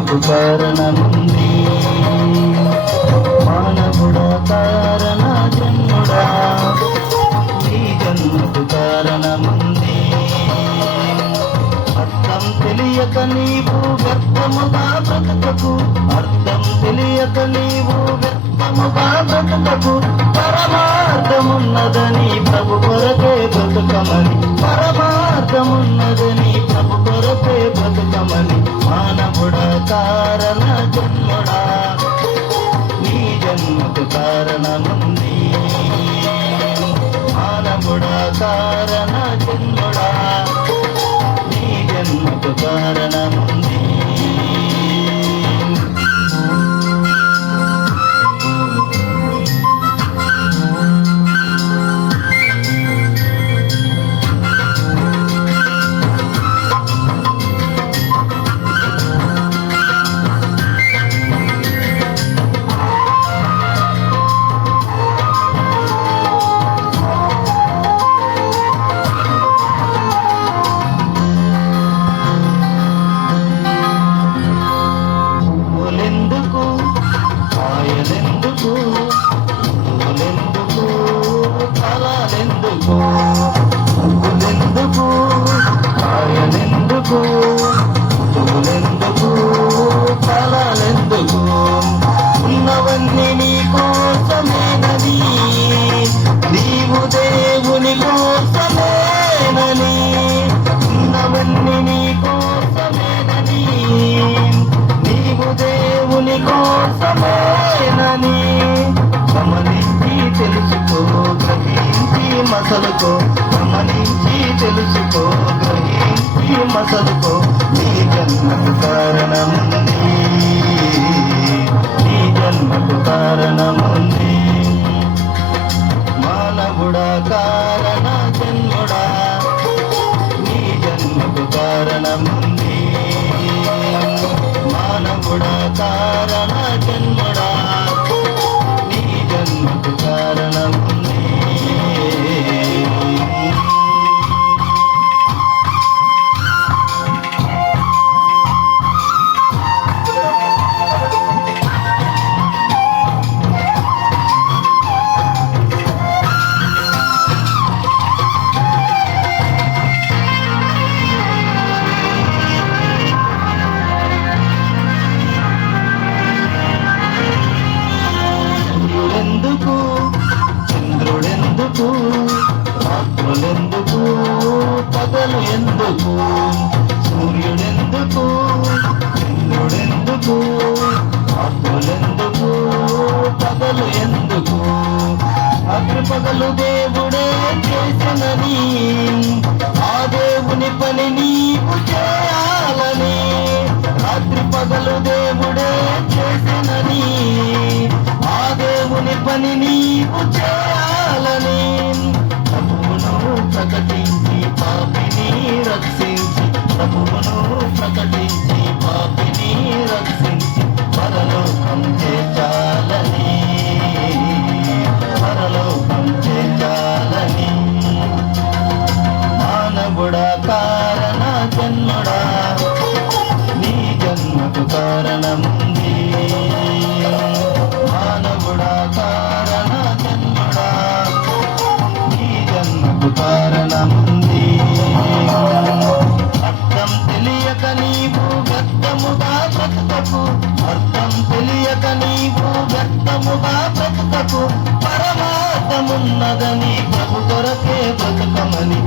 జన్మకు కారణముంది. మానవుడా కారణ జన్ముడా, నీ జన్మకు కారణముంది. అర్థం తెలియక నీవు వ్యర్థముగా బ్రతుకకు, అర్థం తెలియక నీవు వ్యర్థముగా బ్రతుకకు. పరమార్థమున్నదని ప్రభు కొరకే బ్రతుకమని, పరమార్థమున్నదని ప్రభు కొరకే బ్రతుకమని. మానవుడా కారణ జన్ముడా, నీ జన్మకు కారణముంది. మానవుడా కారణ జన్ముడా, నీ జన్మకు కారణముంది. కాయలెందుకు, పూలెందుకు, ఫలాలెందుకు, పువ్వులెందుకు, కాయలెందుకు, పూలెందుకు, ఫలాలెందుకు. ఉన్నవన్నీ నీ కోసమేనని, నీవు దేవుని కోసమేనని. ఉన్నవన్నీ నీ కోసమేనని, నీవు దేవుని కోసమేనని. గమనించి తెలుసుకో, గ్రహించి మసలుకో, గమనించి తెలుసుకో, గ్రహించి మసలుకో. నీ జన్మకు కారణముంది, నీ జన్మకు కారణముంది. మానవుడా కారణ జన్ముడా, నీ జన్మకు కారణముంది. మానవుడా కారణ జన్ముడా, నీ జన్మకు కారణముంది. చంద్రుడెందుకు, రాత్రులెందుకు, పగలు ఎందుకు. సూర్యుడెందుకు, చంద్రుడెందుకు, రాత్రులెందుకు, పగలు ఎందుకు. రాత్రి పగలు దేవుడే చేసినని, ఆ దేవుని పని నీవు చేయాలని. రాత్రి పగలు దేవుడే చేసినని, ఆ దేవుని పని నీవు చేయాలని. ప్రభువును ప్రకటించి పాపిని రక్షించి, ప్రభువును ప్రకటించి పాపిని రక్షించి, పరలోకం చేర్చాలని, పరలోకం చేర్చాలని. మానవుడా కారణ జన్ముడా, నీ జన్మకు కారణముంది. మానవుడా కారణ జన్ముడా, నీ జన్మకు కారణముంది. అర్థం తెలియక నీవు వ్యర్థముగా బ్రతుకకు, అర్థం తెలియక నీవు వ్యర్థముగా బ్రతుకకు. పరమార్థమున్నదని ప్రభు కొరకే బ్రతుకమని,